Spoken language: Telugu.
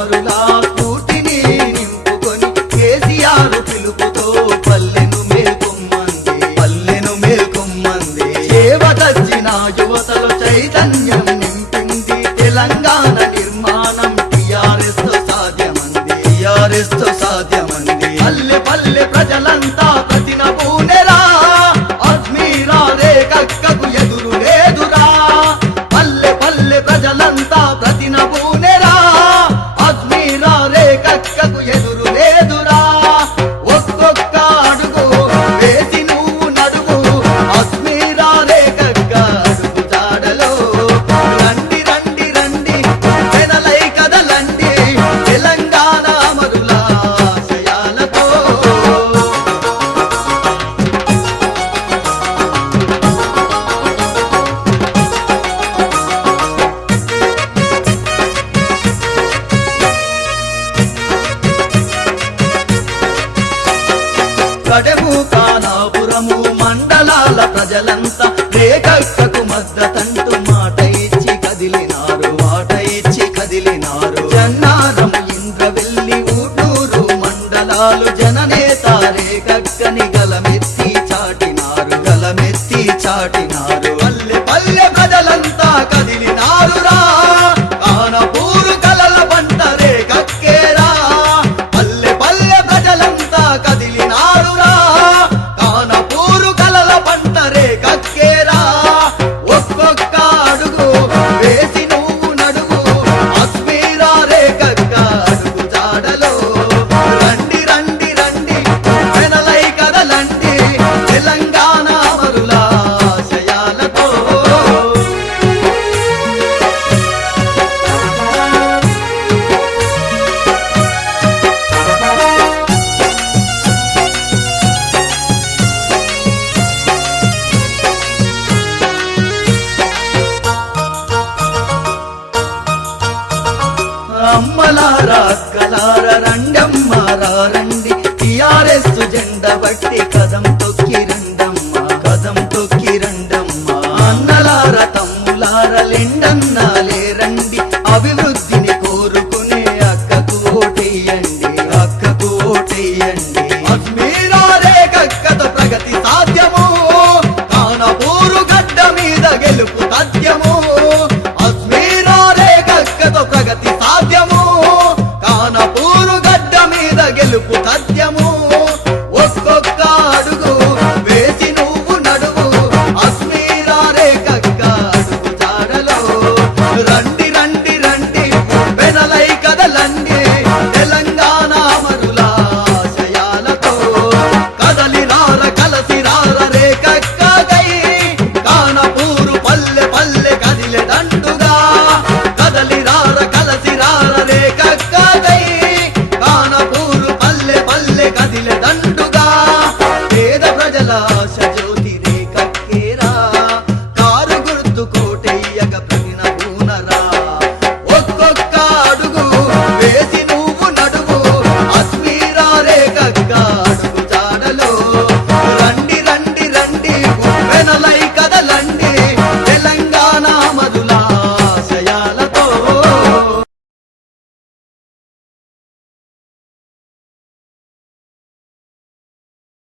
అమరుల స్ఫూర్తిని నింపుకొని కేసీఆర్ పిలుపుతో పల్లెను మేల్కొమ్మంది సేవదచ్చిన యువతలో చైతన్యం నింపింది తెలంగాణ నిర్మాణం టీఆర్ఎస్ తో సాధ్యమంది పల్లె పల్లె ప్రజలంతా ప్రతినబూనెరా అజ్మీరా రేఖకు ఎదురు లేదురా పల్లె పల్లె ప్రజలంతా ప్రతినబూనెరా అజ్మీరా రేఖకు ఎదురు లేదురా ఒక్కొక్క అడుగు వేసి నువ్వు నడుగు అజ్మీరా రేఖక్క అడుగు జాడలో రండి రండి రండి జనలై కదలండి తెలంగాణ అమరుల ఆశయాలతో కడెము కానాపురము మండలాల ప్రజలంతా రేఖకు మద్దతంటూ మాట ఇచ్చి కదిలినారు జన్నారం ఇంద్రవెల్లి ఊటూరు మండలాలు జననేత రేఖని గలమెత్తి చాటినారు పల్లె పల్లె ప్రజలంతా కదిలినారురా కానపూరు కలల పంట రేఖక్కేరా పల్లె పల్లె ప్రజలంతా కదిలినారురా కానపూరు కలల పంట రేఖక్కేరా ఒక్కొక్క అడుగు వేసి నువ్వు నడుగు అజ్మీరా రేఖక్క అడుగు జాడలో రండి రండి రండి జనలై కదలండి తెలంగాణ అమరుల ఆశయాలతో అమ్మలా